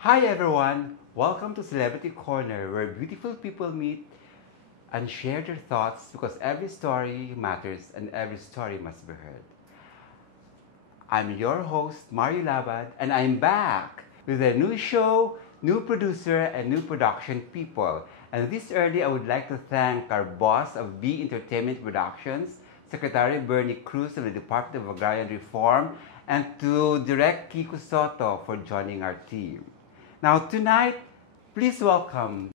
Hi everyone! Welcome to Celebrity Corner, where beautiful people meet and share their thoughts because every story matters and every story must be heard. I'm your host, Mario Labad, and I'm back with a new show, new producer, and new production people. And this early, I would like to thank our boss of B Entertainment Productions, Secretary Bernie Cruz of the Department of Agrarian Reform, and to Direct Kiko Soto for joining our team. Now tonight, please welcome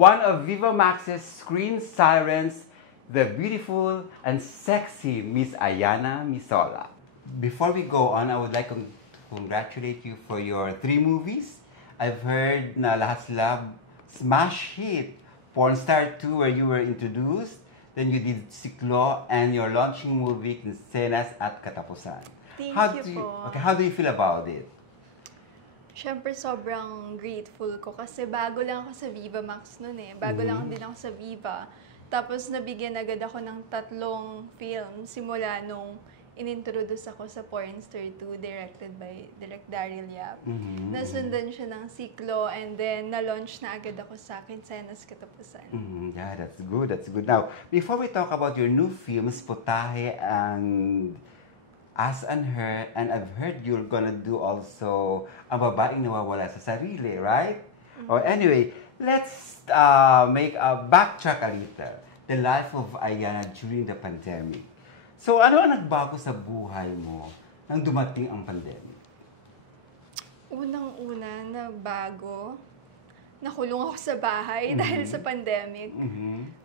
one of Viva Max's screen sirens, the beautiful and sexy Miss Ayana Misola. Before we go on, I would like to congratulate you for your 3 movies. I've heard na lahat sila smash hit. Porn Star 2 where you were introduced, then you did Siklo, and your launching movie, Quincenas at Katapusan. Thank How you do you, po. okay, how do you feel about it? Siyempre, sobrang grateful ko kasi bago lang ako sa Viva Max noon eh. Bago lang din ako sa Viva. Tapos nabigyan agad ako ng 3 film simula nung inintroduce ako sa Porn Star 2 directed by Direk Daryl Yap. Nasundan siya ng Siklo and then na-launch na agad ako sa Quincenas Katapusan. Yeah, that's good. That's good. Now, before we talk about your new films, Putahe and Us and Her, and I've heard you're gonna do also Ang Babaeng Nawawala sa Sarili, right? Or anyway, let's make a backtrack a little. The life of Ayana during the pandemic. So, ano ang nagbago sa buhay mo nang dumating ang pandemic? Unang-una na bago, nakulong ako sa bahay dahil sa pandemic.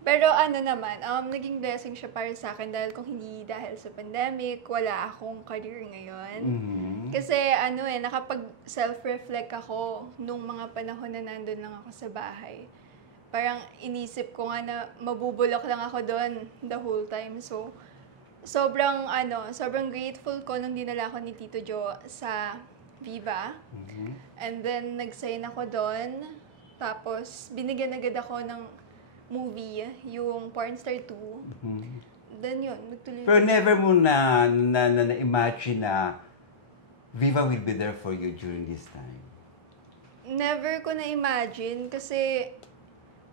Pero ano naman, naging blessing siya para sa akin dahil kung hindi dahil sa pandemic, wala akong career ngayon. Kasi nakapag self-reflect ako nung mga panahon na nandun lang ako sa bahay. Parang inisip ko nga na mabubulok lang ako doon the whole time. So, sobrang grateful ko nung dinala ako ni Tito Jo sa Viva. And then, nag-sign ako doon. Tapos, binigyan agad ako ng movie, yung Porn Star 2. Then yun, nagtuloy. Pero never mo na-imagine na Viva will be there for you during this time? Never ko na-imagine kasi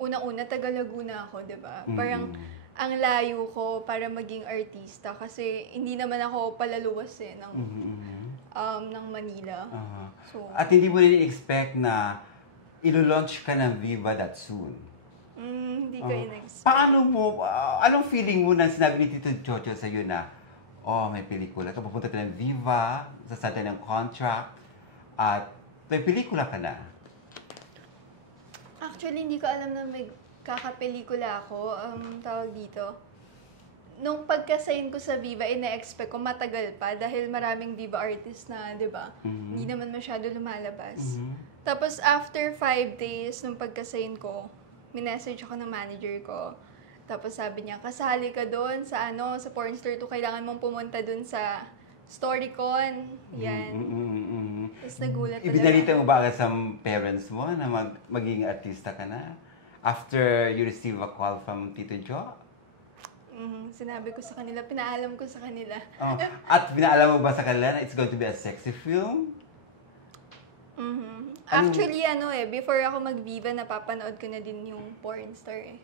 una-una, taga Laguna ako, di ba? Parang ang layo ko para maging artista kasi hindi naman ako palaluwas ng Manila. So, at hindi mo rin expect na ilo-launch ka ng Viva that soon? Hindi ko in-expect. Paano mo, anong feeling mo nang sinabi ni Tito Jojo sa iyo na, may pelikula ka, pupunta ka ng Viva, sasada ng contract, at may pelikula ka na? Actually, hindi ko alam na may kakapelikula ako, tawag dito. Nung pagka-sign ko sa Viva, ina-expect ko matagal pa dahil maraming Viva artists na, di ba? Hindi naman masyado lumalabas. Tapos after 5 days nung pagka-sign ko, minessage ako ng manager ko. Tapos sabi niya, kasali ka doon sa sa Porn Star 2, kailangan mong pumunta doon sa StoryCon. Yan. Tapos nagulat talaga. Ibinalita mo ba agad sa parents mo na maging artista ka na? After you receive a call from Tito Jo? Sinabi ko sa kanila, pinaalam ko sa kanila. At pinaalam mo ba sa kanila na it's going to be a sexy film? Actually, before ako mag-Viva, napapanood ko na din yung Porn Star eh.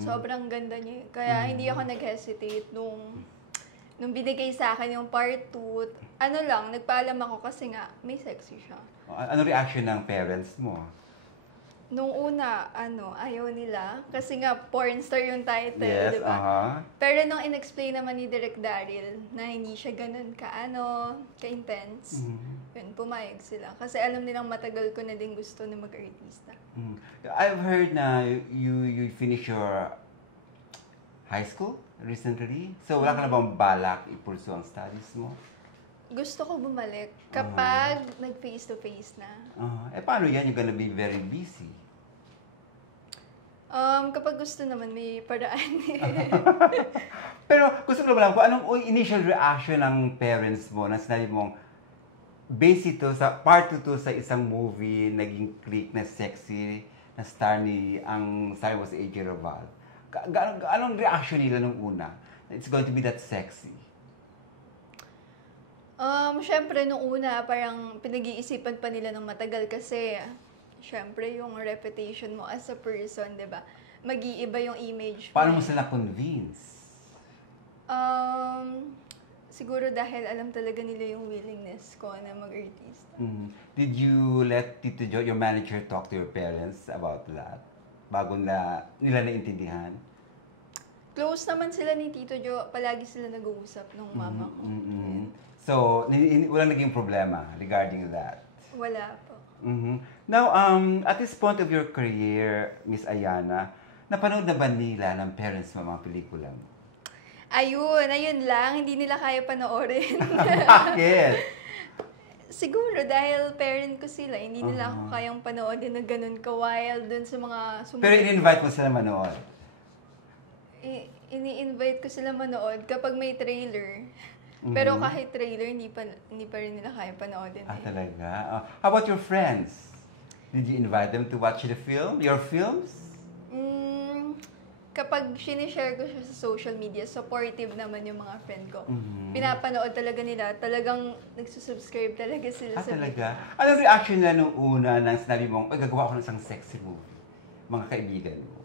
Sobrang ganda niya. Kaya hindi ako nag-hesitate nung binigay sa akin yung part 2. Nagpaalam ako kasi nga, may sexy siya. Ano reaction ng parents mo? Nung una, ayaw nila. Kasi nga, Porn Star yung title, Yes, di ba? Pero nung in-explain naman ni Direk Daryl na hindi siya ganun ka-intense, yun, pumayag sila. Kasi alam nilang matagal ko na din gusto na mag-artista. I've heard na you finish your high school recently. So, wala ka na bang balak i-pursue ang studies mo? Gusto ko bumalik kapag nag-face-to-face na. Paano yan? You're gonna be very busy. Kapag gusto naman, may paraan. Pero gusto ko naman lang, kung anong initial reaction ng parents mo na sinabi mong base ito sa part 2 sa isang movie, naging click na sexy, na ang star was AJ Raval. Anong reaction nila nung una? It's going to be that sexy. Syempre, nung una, parang pinag-iisipan pa nila ng matagal kasi, syempre, yung reputation mo as a person, di ba? Mag-iiba yung image mo. Paano mo sila convince? Siguro dahil alam talaga nila yung willingness ko na mag-artist. Did you let Tito Jo, your manager, talk to your parents about that? Bago nila naintindihan? Close naman sila ni Tito Jo. Palagi sila nag-uusap ng mama ko. So, walang naging problema regarding that? Wala po. Now, at this point of your career, Miss Ayana, napanood na ba nila ng parents mo mga pelikula mo? Ayun lang. Hindi nila kaya panoorin. Bakit? Siguro dahil parent ko sila, hindi nila ako kayang panoodin na ganun ka-wild dun sa mga sumunod. Pero in-invite mo sila manood? Ini-invite ko sila manood kapag may trailer. Pero kahit trailer, hindi pa rin nila kaya panoodin. Talaga? How about your friends? Did you invite them to watch the film? Your films? Kapag sinishare ko siya sa social media, supportive naman yung mga friend ko. Pinapanood talaga nila. Talagang nagsusubscribe talaga sila sa talaga? Anong reaction nila nung una nang sinabi mong, gagawa ako ng isang sexy movie? Mga kaibigan mo.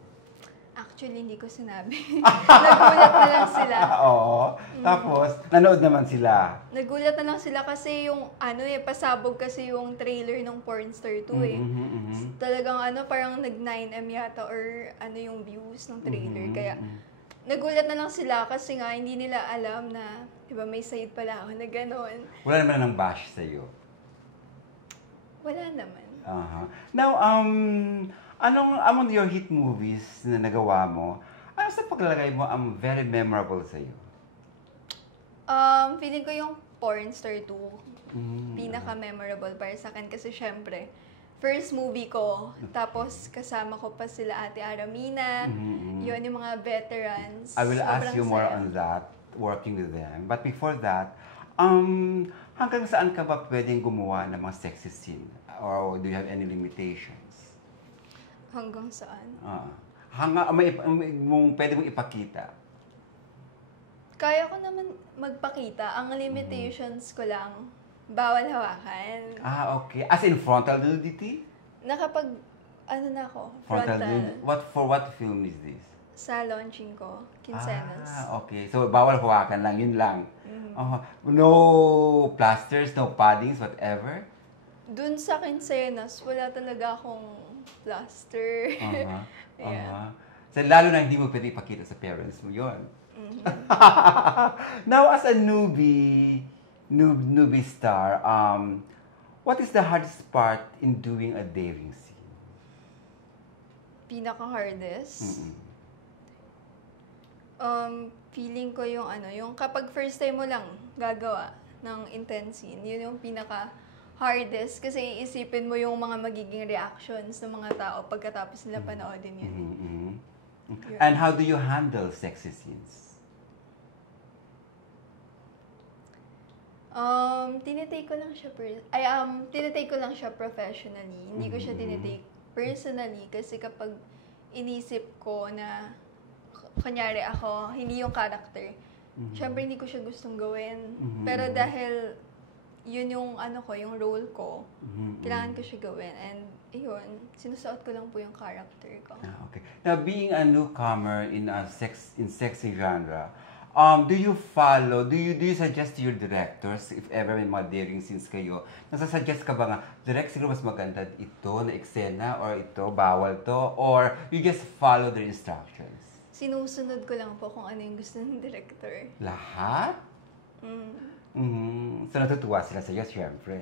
Actually, hindi ko sinabi. Nagulat na lang sila. Oo. Tapos, nanood naman sila. Nagulat na lang sila kasi yung, pasabog kasi yung trailer ng Pornstar 2 eh. Talagang parang nag-9M yata or yung views ng trailer. Kaya, nagulat na lang sila kasi nga hindi nila alam na, di ba, may side pala ako na gano'n. Wala naman nang bash sa'yo? Wala naman. Now, among your hit movies na nagawa mo, ano sa paglalagay mo ang very memorable sa'yo? Feeling ko yung Pornstar 2. Pinaka-memorable para sa akin kasi syempre, first movie ko, tapos kasama ko pa sila Ate Aramina, yun yung mga veterans. I will ask you more saya. on that, working with them. But before that, hanggang saan ka ba pwedeng gumawa ng mga sexy scene? Or do you have any limitations? Hanggang saan? Pwede mong ipakita. Kaya ko naman magpakita. Ang limitations ko lang, bawal hawakan. Okay. As in frontal nudity? Nakapag, na ako, Frontal frontal. nudity? For what film is this? Sa launching ko, Quincenas. Okay. So, bawal hawakan lang, yun lang. No plasters, no paddings, whatever? Dun sa Quincenas, wala talaga akong plaster. So, lalo na hindi mo pwede ipakita sa parents mo yun. Now, as a newbie star, what is the hardest part in doing a daring scene? Pinaka-hardest? Feeling ko yung yung kapag first time mo lang gagawa ng intense scene, yun yung pinaka-hardest kasi iisipin mo yung mga magiging reactions ng mga tao pagkatapos nila panoodin yun. And how do you handle sexy scenes? Tinitake ko lang siya professionally. Hindi ko siya tinitake personally kasi kapag inisip ko na kunyari ako, hindi yung character, syempre hindi ko siya gustong gawin. Pero dahil yun yung yung role ko, kailangan ko siya gawin. And yun, sinusuot ko lang po yung character ko. Okay. Now, being a newcomer in sexy genre, do you suggest to your directors, if ever may mga daring scenes kayo, nasasuggest ka ba nga, direct siguro mas maganda ito na eksena or ito, bawal to, or you just follow their instructions? Sinusunod ko lang po kung ano yung gusto ng director. Lahat? So, natutuwa sila sa'yo, syempre.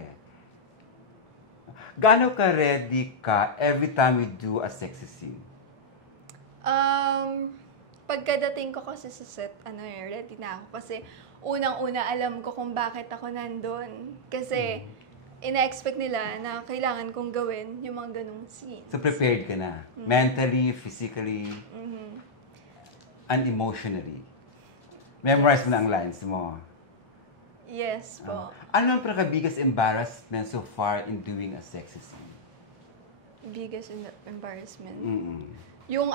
Gaano ka ready ka every time you do a sexy scene? Pagkadating ko kasi sa set, ready na ako. Kasi unang-una alam ko kung bakit ako nandun. Kasi ina-expect nila na kailangan kong gawin yung mga ganong scenes. So, prepared ka na? Mentally, physically, and emotionally? Memorize mo na ang lines mo? Yes po. Ano ang pinaka-biggest embarrassment so far in doing a sexy scene? Biggest embarrassment? Yung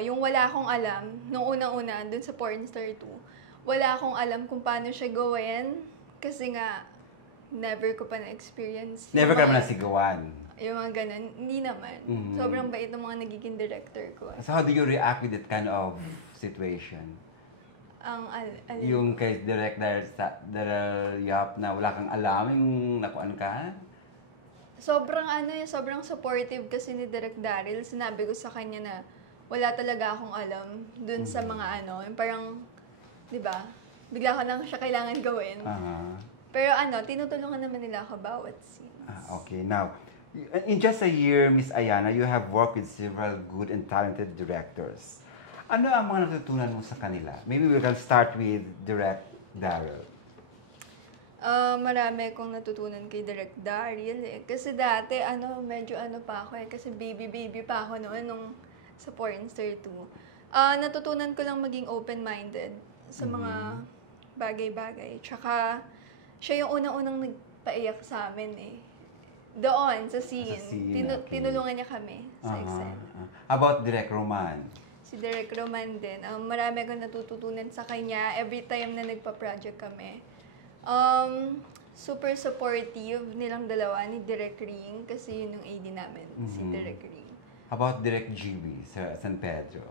yung wala akong alam, nung unang-una, dun sa Pornstar 2, wala akong alam kung paano siya gawin. Kasi nga, never ko pa na-experience. Never ka naman nasigawan? Yung mga ganun, hindi naman. Sobrang bait ng mga nagiging director ko. So how do you react with that kind of situation? Yung kay Direk Yap na wala kang alam, yung nakuan ka? Sobrang supportive kasi ni Direk Daryl. Sinabi ko sa kanya na wala talaga akong alam dun sa mga yung parang, di ba, bigla ko lang siya kailangan gawin. Pero tinutulungan naman nila ako bawat scenes. Okay, now, in just a year, Miss Ayana, you have worked with several good and talented directors. Ano ang mga natutunan mo sa kanila? Maybe we can start with Direk Daryl. Marami akong natutunan kay Direk Daryl Kasi dati, medyo pa ako Kasi baby pa ako noon nung sa Pornstar 2. Natutunan ko lang maging open-minded sa mga bagay-bagay. Tsaka, siya yung unang-unang nagpaiyak sa amin Doon, sa scene. Tinulungan niya kami sa eksena. About Direk Roman? Si Direk Roman din. Marami akong natututunan sa kanya every time na nagpa-project kami. Super supportive nilang dalawa ni Direk Ring kasi yun yung AD namin, si Direk Ring. About Direk GB sa San Pedro?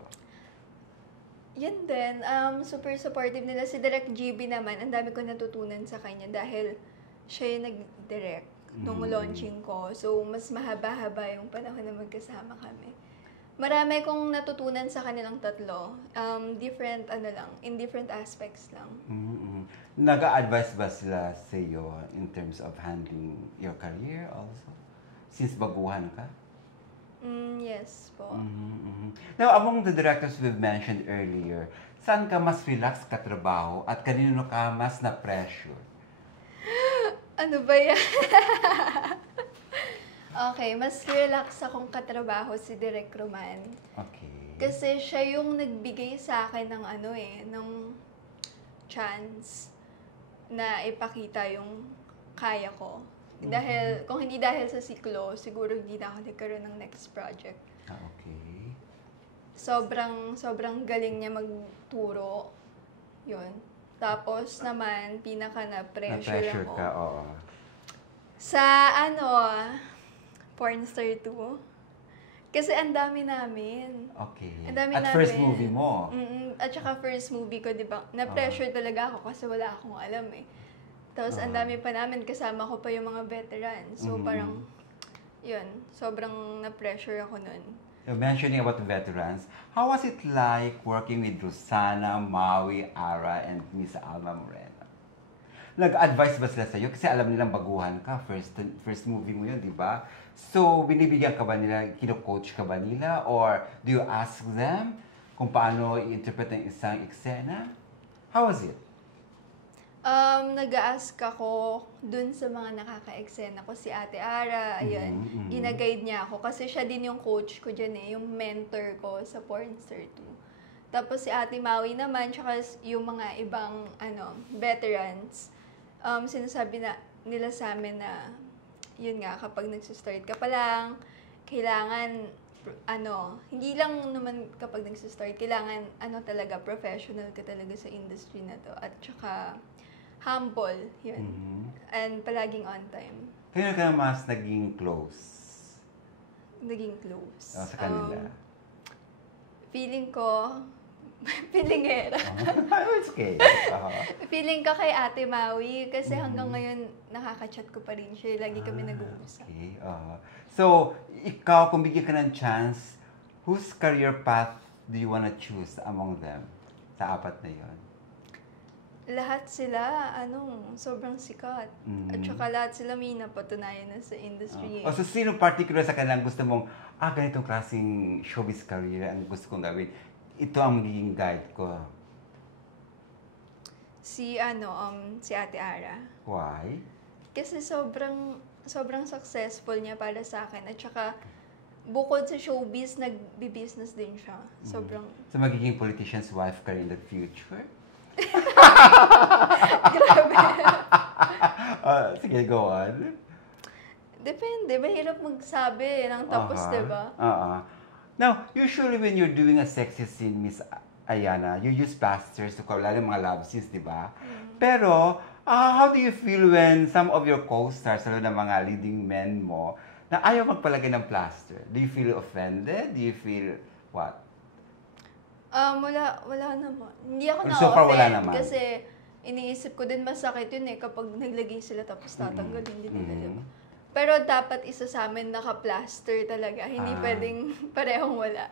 Yan din. Super supportive nila. Si Direk GB naman, ang dami ko natutunan sa kanya dahil siya yung nag-direct nung launching ko. So, mas mahaba-haba yung panahon na magkasama kami. Marami kong natutunan sa kanilang tatlo. Different, in different aspects lang. Nag-a-advise ba sila sa iyo in terms of handling your career also? Since baguhan ka? Yes po. Now, among the directors we've mentioned earlier, saan ka mas relax katrabaho at kanino ka mas na-pressure? Ano ba yan? Okay, mas relax akong katrabaho si Direk Roman. Okay. Kasi siya yung nagbigay sa akin ng ng chance na ipakita yung kaya ko. Dahil, kung hindi dahil sa siklo, siguro hindi na ako nagkaroon ng next project. Okay. Sobrang galing niya magturo. Yun. Tapos naman, pinaka na-pressure ako. Ka, oo. Sa Pornstar 2. Kasi ang dami namin. Okay. Ang dami At namin. First movie mo. At saka first movie ko, di ba? Na-pressure talaga ako kasi wala akong alam Tapos ang dami pa namin, kasama ko pa yung mga veterans. So parang, yun, sobrang na-pressure ako nun. Mentioning about the veterans, how was it like working with Rosana, Maui, Ara, and Miss Alma Moreno? Nag-advise ba sila sa'yo? Kasi alam nilang baguhan ka, first movie mo yun, di ba? So, binibigyan ka ba nila, kino-coach ka ba nila? Or do you ask them kung paano i-interpret ng isang eksena? How was it? Nag-a-ask ako dun sa mga nakaka-eksena ko, si Ate Ara, ayun, ginaguide niya ako. Kasi siya din yung coach ko dyan yung mentor ko sa Pornstar 2. Tapos si Ate Maui naman, tsaka yung mga ibang, veterans, sinasabi nila sa amin na, yun nga, kapag nagsistart ka pa lang, kailangan, hindi lang naman kapag nagsistart, kailangan, talaga, professional ka talaga sa industry na to. At tsaka, humble, yun. And palaging on time. Kaya ka mas naging close? Naging close. Sa kanila? Feeling ko, pilingera. It's okay. Feeling ko kay Ate Maui, kasi hanggang ngayon, nakaka-chat ko pa rin siya. Lagi kami nag-uusap. Okay. So, ikaw, kung bigyan ka ng chance, whose career path do you wanna choose among them? Sa apat na yon? Lahat sila, sobrang sikat. At saka lahat sila may napatunayan na sa industry. So, sino particular sa kanilang gusto mong, ganitong klaseng showbiz career ang gusto kong gawin? Ito ang magiging guide ko. Si Ate Ara. Why? Kasi sobrang successful niya para sa akin. At saka, bukod sa showbiz, nagbi-business din siya. Sobrang... So, magiging politician's wife ka in the future? Grabe. Sige, go on. Depende. Mahirap magsabi ng tapos, diba? Now, usually when you're doing a sexy scene, Miss Ayana, you use plasters to cover, lalo mga love scenes, diba? Pero, How do you feel when some of your co-stars, lalo na mga leading men mo, na ayaw magpalagay ng plaster? Do you feel offended? Do you feel what? Wala naman. Hindi ako So far, wala na-offend naman. kasi iniisip ko din masakit yun kapag naglagay sila tapos tatanggalin din nila. Diba? Pero dapat isa sa amin naka-plaster talaga. Hindi pwedeng parehong wala.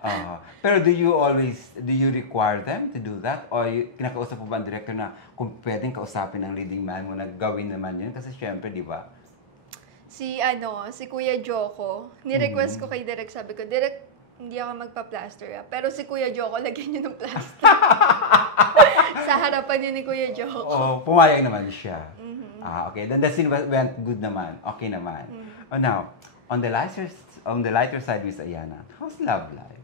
Pero do you require them to do that? O kinakausap po ba ang director na kung pwedeng kausapin ang leading man mo na gawin naman yun? Kasi syempre, di ba? Si Kuya Joko, ni-request ko kay Direk, sabi ko, Direk, hindi ako magpa-plaster. Pero si Kuya Joko, lagyan niyo ng plaster. Sa harapan niya ni Kuya Joko. Pumayag naman siya. Okay. Then the scene went good naman. Okay naman. Now, on the lighter side, Miss Ayana, how's love life?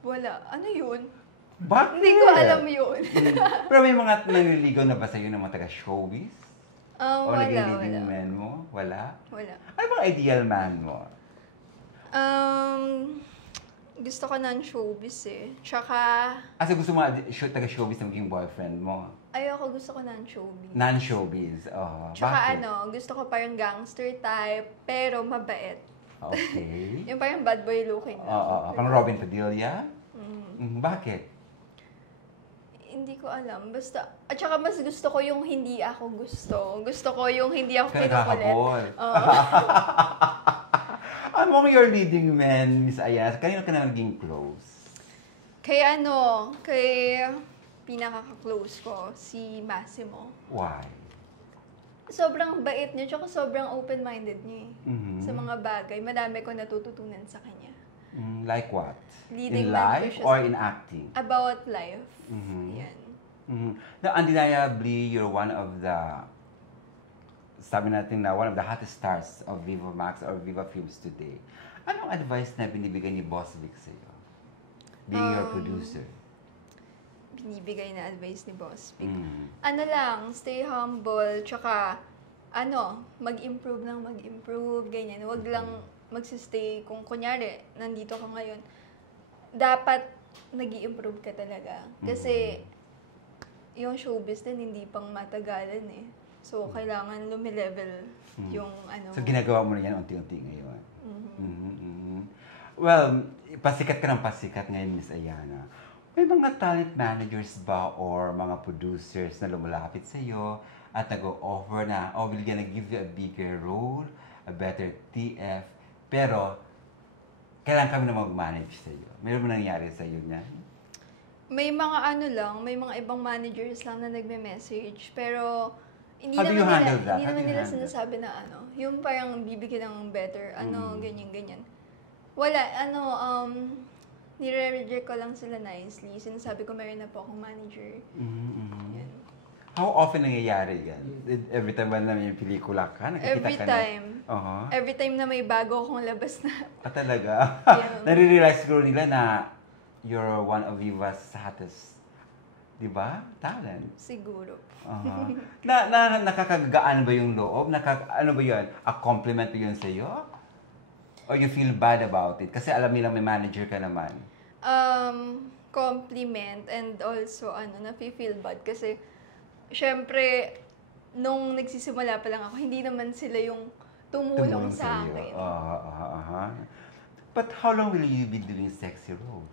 Wala. Ano yun? Bakit? Hindi ko alam yun. Pero may mga nanliligaw na ba sa'yo ng mga taga-showbiz? O Wala. naging leading man mo? Wala? Wala. Ano bang ideal man mo? Gusto ko ng showbiz eh. Tsaka, Asa gusto mo taga-showbiz na maging boyfriend mo? gusto ko ng showbiz. Non-showbiz? Tsaka Bakit? gusto ko parang gangster type, pero mabait. Okay. Yung parang bad boy looking lang. Parang Robin Padilla? Bakit? Hindi ko alam. Basta, at saka mas gusto ko yung hindi ako gusto. Gusto ko yung hindi ako pinukulit. Kagahabol. Among your leading men, Miss Ayana, kanino ka na naging close? Kay pinaka-close ko, si Massimo. Why? Sobrang bait niya, tsaka sobrang open-minded niya eh. Mhm. Sa mga bagay, madami ko natututunan sa kanya. Like what? Leading in man ko life siya or sa- in acting? About life. Mhm. Yan. Now, undeniably, you're one of the, sabi natin na, one of the hottest stars of Viva Max or Viva Films today. Anong advice na binibigay ni Boss Vic sa'yo? Being your producer. Binibigay na advice ni Boss Vic. Mm. Ano lang, stay humble, tsaka, mag-improve lang, ganyan. Huwag lang magsistay kung kunyari, nandito ka ngayon. Dapat nag-i-improve ka talaga. Kasi, yung showbiz din, hindi pang matagalan eh. So, kailangan lumilevel yung So, ginagawa mo na yan unti-unti ngayon. Well, pasikat ka ng pasikat ngayon, Miss Ayana. May mga talent managers ba or mga producers na lumalapit sa iyo at nag-o-offer na, we're gonna give you a bigger role, a better TF, pero kailangan kami na mag-manage sa iyo. Meron mo nangyari sa iyo niyan? May mga may mga ibang managers lang na nagme-message, pero hindi How do you naman handle nila, that? hindi How do naman you nila handle sinasabi na yung parang bibigyan ng better, ganyan. Wala, nire-reject ko lang sila nicely. Sinasabi ko meron na po akong manager. Yan. How often nangyayari yan? Every time ba na may pelikula ka? Nakikita Every ka time. Na? Every time na may bago akong labas na. Talaga? Yeah. Nare-realize siguro nila na you're one of Viva's hottest, di ba? Talent. Siguro. Nakakagaan ba yung loob? Ano ba yun? A compliment ba yun sa'yo? Or you feel bad about it? Kasi alam nilang may manager ka naman. Compliment and also nafe-feel bad kasi syempre nung nagsisimula pa lang ako, hindi naman sila yung tumulong sa sa'yo. akin. But how long will you be doing sexy roles?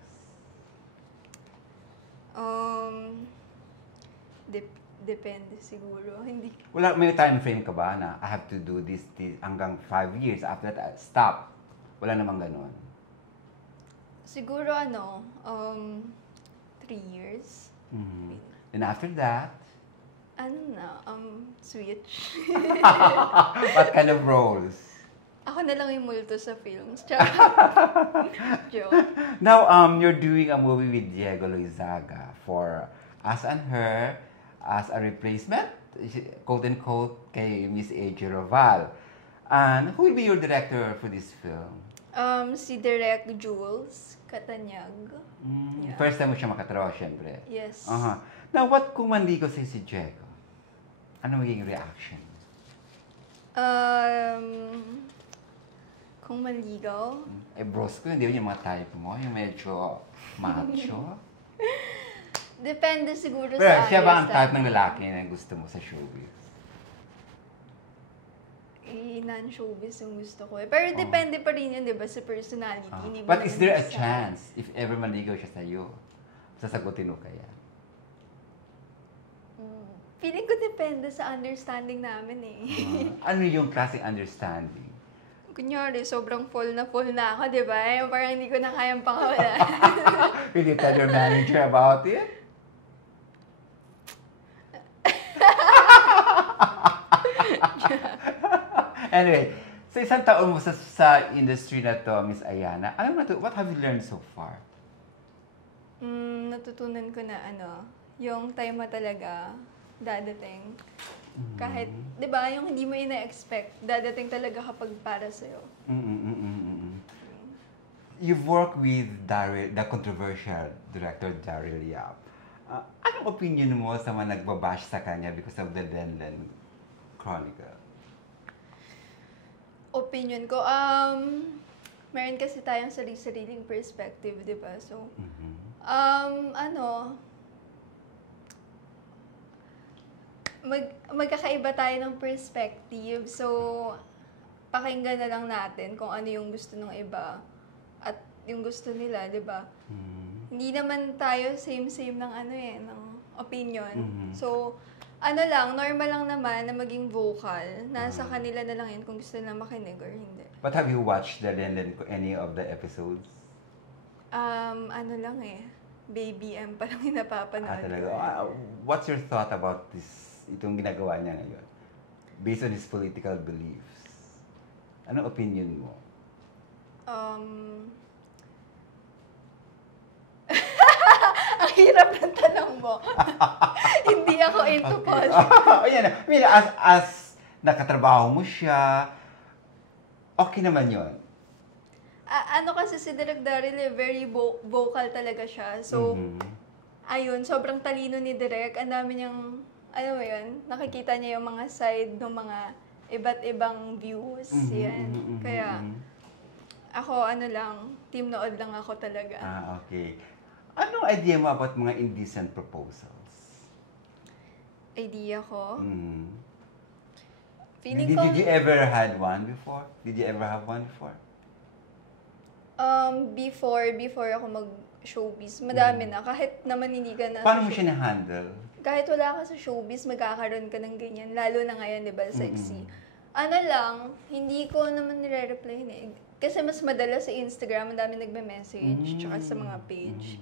Depende siguro. Hindi. May time frame ka ba na I have to do this hanggang 5 years, after that, stop? Wala namang ganun. Siguro 3 years. And after that, Switch. what kind of roles? Ako na lang yung multo sa films. Joke. Now, you're doing a movie with Diego Loizaga for Us and Her as a replacement, quote-unquote, kay Miss A.J. Roval. And who will be your director for this film? Si Direk Jules Catanyag. Yeah. First time mo siya makatrabaho, syempre. Yes. Now, what kung manligo sa'yo si Diego? Ano magiging reaction? Kung manligaw? Bros ko, hindi yun yung mga type mo, yung medyo macho. Depende siguro Pero sa siya ba ang type understanding. ng lalaki na gusto mo sa showbiz? Non-showbiz yung gusto ko eh. Pero depende pa rin yun, di ba, sa personality. Hindi mo But is naman there a masasabi. chance, if ever maligaw siya sa'yo, sasagutin mo kaya? Feeling ko depende sa understanding namin eh. Ano yung klaseng understanding? Kunyari, sobrang full na ako, di ba? Yung parang hindi ko na kayang pakawala. Will you tell your manager about it? Anyway, sa isang taon mo sa industry na to, Miss Ayana, what have you learned so far? Natutunan ko na yung time mo talaga dadating. Kahit, di ba, yung hindi mo ina-expect, dadating talaga kapag para sa'yo. You've worked with the controversial director Daryl Yap. Anong opinion mo sa mga nagbabash sa kanya because of the Lenlen Chronicle? Opinion ko, meron kasi tayong sarili-sariling perspective, di ba? So, magkakaiba tayo ng perspective. So, pakinggan na lang natin kung ano yung gusto ng iba at yung gusto nila, di ba? Hindi naman tayo same-same ng ng opinion. So, normal lang naman na maging vocal. Nasa kanila na lang yun kung gusto nila makinig or hindi. But have you watched any of the episodes? Baby M pa lang yung napapanood Talaga. ko. What's your thought about itong ginagawa niya ngayon? Based on his political beliefs. Anong opinion mo? Ang hirap ng tanong mo. Hindi ako into politics. Ayan, as nakatrabaho mo siya, okay naman yun. Kasi si Direk Daryl very vocal talaga siya. So, ayun, sobrang talino ni Direk. Ang dami niyang, nakikita niya yung mga side ng mga iba't ibang views. Yan. Kaya, ako, team nood lang ako talaga. Okay. Anong idea mo about mga indecent proposals? Idea ko? Did you ever had one before? Did you ever have one before? Before ako mag-showbiz, madami na. Kahit naman hindi ka na... Paano mo siya na-handle? Kahit wala ka sa showbiz, magkakaroon ka ng ganyan. Lalo na ngayon, di ba, sexy. Hindi ko naman nire-reply eh. Kasi mas madalas sa Instagram, ang dami nagme-message, tsaka sa mga page.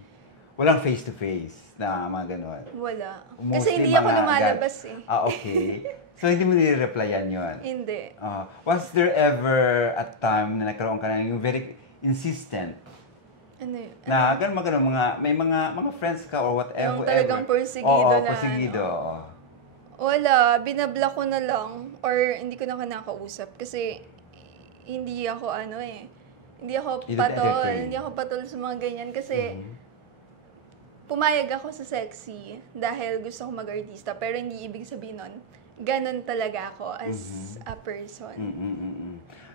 Walang face-to-face na mga gano'n? Wala. Mostly Kasi hindi ako mga lumalabas eh. Okay. So, hindi mo nire-replyan yun? Hindi. Was there ever a time na nagkaroon ka na yung very insistent? Ano yun? Na gano'n, may mga friends ka or whatever. Yung talagang perseguido na. Perseguido. Wala. Binablock ko na lang. Or hindi ko na kinakausap. Kasi hindi ako hindi ako patol. Hindi ako patol sa mga ganyan. Kasi pumayag ako sa sexy dahil gusto ko mag-artista. Pero hindi ibig sabihin nun, ganon talaga ako as a person.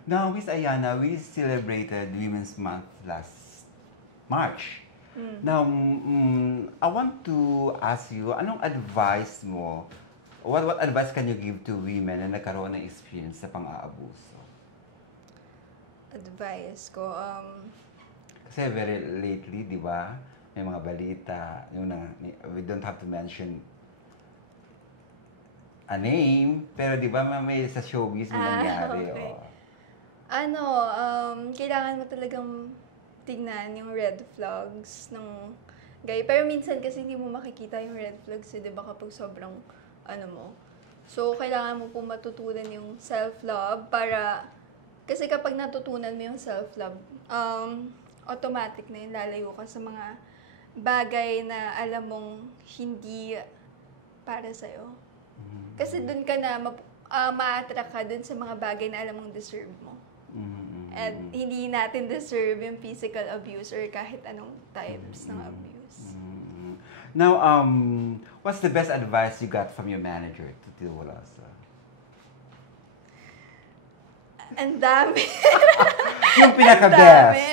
Now, Miss Ayana, we celebrated Women's Month last March. Now, I want to ask you, anong advice mo, what advice can you give to women na nagkaroon ng experience sa pang-aabuso? Advice ko, Kasi very lately, di ba, may mga balita, we don't have to mention a name, pero di ba may sa showbiz may nangyari. Okay. Kailangan mo talagang tignan yung red flags ng guy. Pero minsan kasi hindi mo makikita yung red flags, di ba, kapag sobrang mo. So, kailangan mo po matutunan yung self-love kasi kapag natutunan mo yung self-love, automatic na yun, lalayo ka sa mga bagay na alam mong hindi para sa'yo. Kasi dun ka na ma-attract ka dun sa mga bagay na alam mong deserve mo. At hindi natin deserve yung physical abuse or kahit anong types ng abuse. Now, what's the best advice you got from your manager to deal with us? Ang dami. Yung pinaka-best.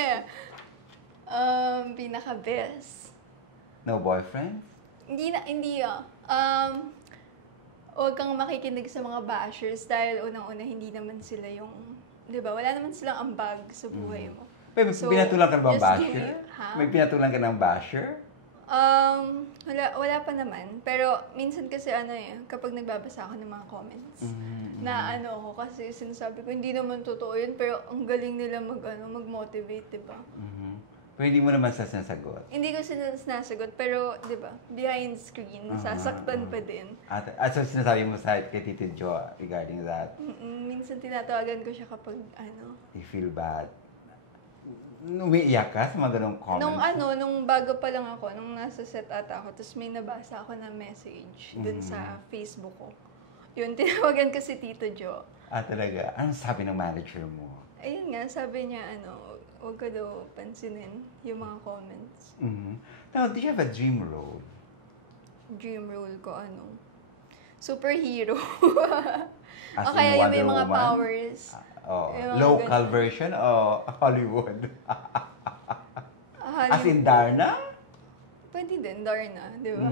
Pinaka-best. No boyfriend? Huwag kang makikinig sa mga bashers dahil unang-una hindi naman sila yung, di ba, wala naman silang ambag sa buhay mo. May pinatulang ka ng just basher? Ha? May pinatulang ka ng basher? Wala pa naman. Pero minsan kasi kapag nagbabasa ako ng mga comments, na ako kasi sinasabi ko, hindi naman totoo yun, pero ang galing nila mag-motivate, di ba? Pwede mo naman sinasagot. Hindi ko sinasagot, pero, di ba, behind screen, nasasaktan pa din. So sinasabi mo sa kay Tito Jo regarding that? Minsan tinatawagan ko siya kapag, You feel bad? Umiiyak ka sa mga ganong comments? Nung bago pa lang ako, nung nasa set ata ako, tapos may nabasa ako na message dun sa Facebook ko. Yun, tinawagan ko si Tito Jo. Talaga? Anong sabi ng manager mo? Ayun nga, sabi niya, huwag ka daw pansinin yung mga comments. Now, do you have a dream role? Dream role ko, superhero. As o kaya yung may Wonder mga Woman? powers. Local version o Hollywood? As in Darna? Pwede din, Darna, di ba?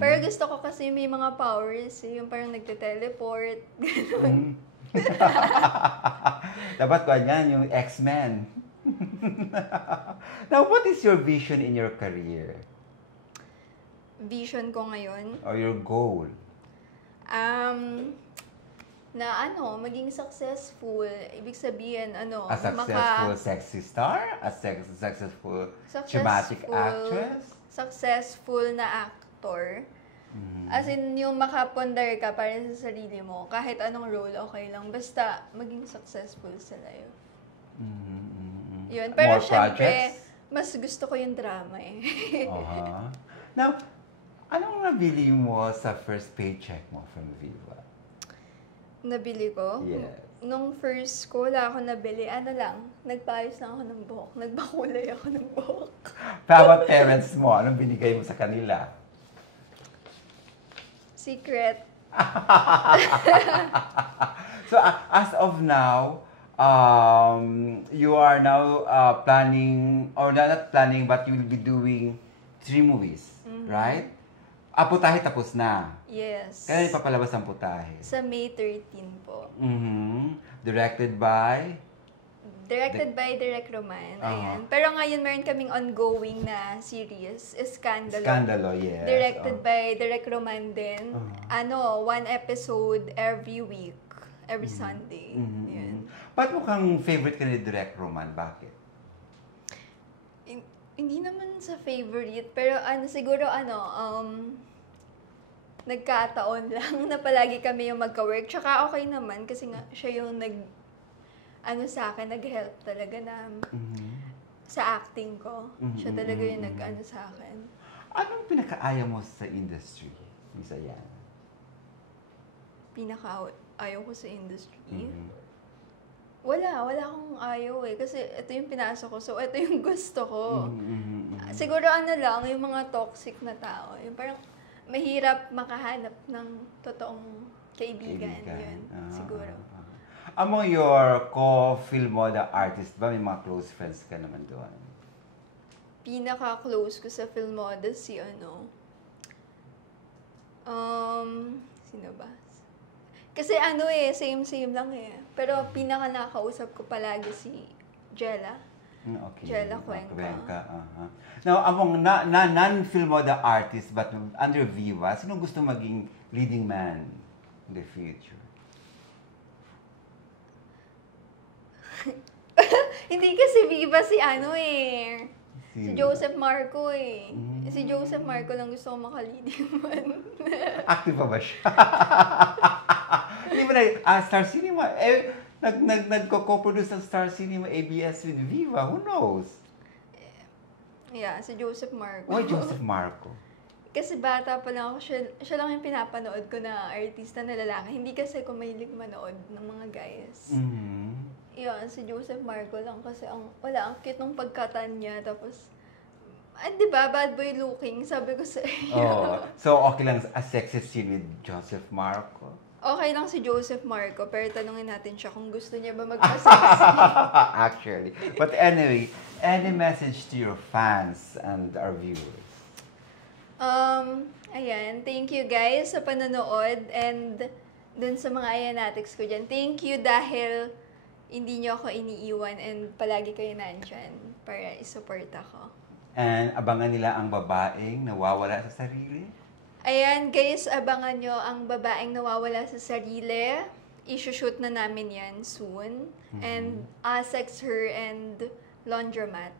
Pero gusto ko kasi may mga powers, yung parang nagte-teleport, gano'n. Dapat ko yan, yung X-Men. Now, what is your vision in your career? Vision ko ngayon? Or your goal? Maging successful. Ibig sabihin, A successful sexy star? A successful dramatic actress? Successful na actor. As in, yung makapondar ka para sa sarili mo, kahit anong role, okay lang. Basta, maging successful sa life. Yun. Pero syempre, mas gusto ko yung drama Now, anong nabili mo sa first paycheck mo from Viva? Nabili ko? Yes. Nung first ko, wala ako nabili. Nagpaayos lang ako ng buhok. Nagbakulay ako ng buhok. Para parents mo, anong binigay mo sa kanila? Secret. So, as of now, you are now planning, or not planning, but you will be doing 3 movies, right? Putahe tapos na. Yes. Kailan ipapalabas ang Putahe? Sa May 13 po. Directed by? Directed by Direk Roman. Ayan. Pero ngayon, meron kaming ongoing na series, Scandalo. Scandalo, yes. Directed by Direk Roman din. 1 episode every week. Every Sunday. Yan. Ba't mukhang favorite ka ni Direk Roman? Bakit? Hindi naman sa favorite, pero siguro nagkataon lang na palagi kami yung magka-work. Tsaka okay naman kasi nga siya yung sa akin, nag-help talaga na sa acting ko. Siya talaga yung sa akin. Anong pinakaayaw mo sa industry, Miss Ayan? Pinakaayaw ko sa industry? Wala akong ayaw kasi ito yung pinasok ko, so ito yung gusto ko. Siguro lang, yung mga toxic na tao, yung parang mahirap makahanap ng totoong kaibigan. Yun, siguro. Among your co-Filmoda artist ba, may mga close friends ka naman doon? Pinaka-close ko sa Filmoda sino ba? Kasi same lang Pero pinaka-nakausap ko palagi si Jella. Okay. Jella Cuenca. Now, among non-Filmoda artist but under Viva, sino gusto maging leading man in the future? Hindi kasi Viva si si Joseph Marco Si Joseph Marco lang gusto ko maka-leading man. Active pa ba siya? Hindi mo Star Cinema, nagko-co-produce ng Star Cinema ABS with Viva, who knows? Yeah, si Joseph Marco. Why Joseph Marco? Kasi bata pa lang ako, siya lang yung pinapanood ko na artista na lalaki. Hindi kasi ako mahilig manood ng mga guys. Yun, si Joseph Marco lang kasi ang cute ng pagkatan niya. Tapos, di ba, bad boy looking, sabi ko sa iyo. So okay lang a sexy scene with Joseph Marco? Okay lang si Joseph Marco, pero tanungin natin siya kung gusto niya ba magpa-sexy. Actually. But anyway, any message to your fans and our viewers? Ayan, thank you guys sa panonood and dun sa mga Ayanatics ko dyan. Thank you dahil hindi nyo ako iniiwan and palagi kayo nandyan para isupport ako. And abangan nila ang babaeng nawawala sa sarili. Ayan guys, abangan nyo ang babaeng nawawala sa sarili. I-shoot na namin yan soon. And Sex Her and Laundromat.